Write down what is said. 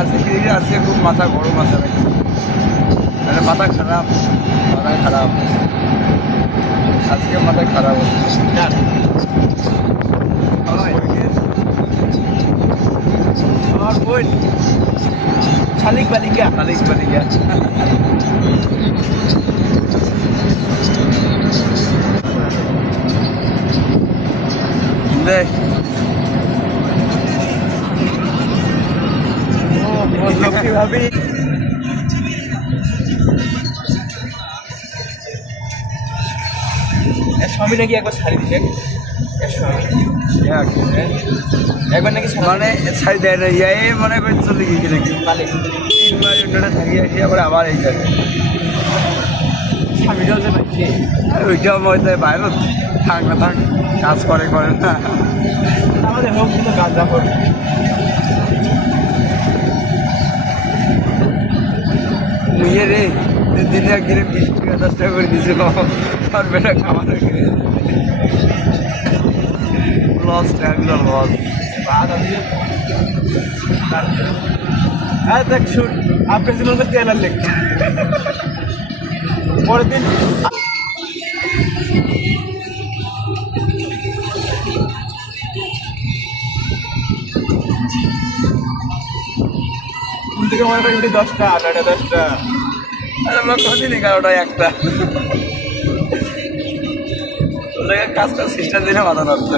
আজকে খুব মাথা গরম আছে নাকি, মানে মাথা খারাপ, আজকে মাথা খারাপ হচ্ছে। আমার বোন শালিক বালিকা দেখ লক্ষ্মী ভাবি স্বামী নাকি একবার শাড়ি দিলেন স্বামী একবার নাকি মানে ছাড়ি দেয় না, ইয়াই মনে করে চলে গিয়েছে নাকি, মালিক 3 মাস ইন্টারনেট থাকিয়ে আসি আবার আবার এই জায়গায়। স্বামীরাও যে নাকি আর ওইটাও মনে হয় বাইরে থাক না থাক, কাজ করে না। আমাদের হোক কিন্তু গাঁজা হোক নিয়ে রে দিনে একদিনে 20 টাকা 10 টাকা করে দিয়েছিল, আর বেটা খামানো লস, টাকাগুলো লস। হ্যাঁ দেখ শুন আপনার জন্য তেলার লেখ পরের দিন থেকে মনে করি 10টা 8টা 10টা আর আমরা কোনদিন 11টায় একটা কাজটা সিস্টেম দিনে মাথা ধরতে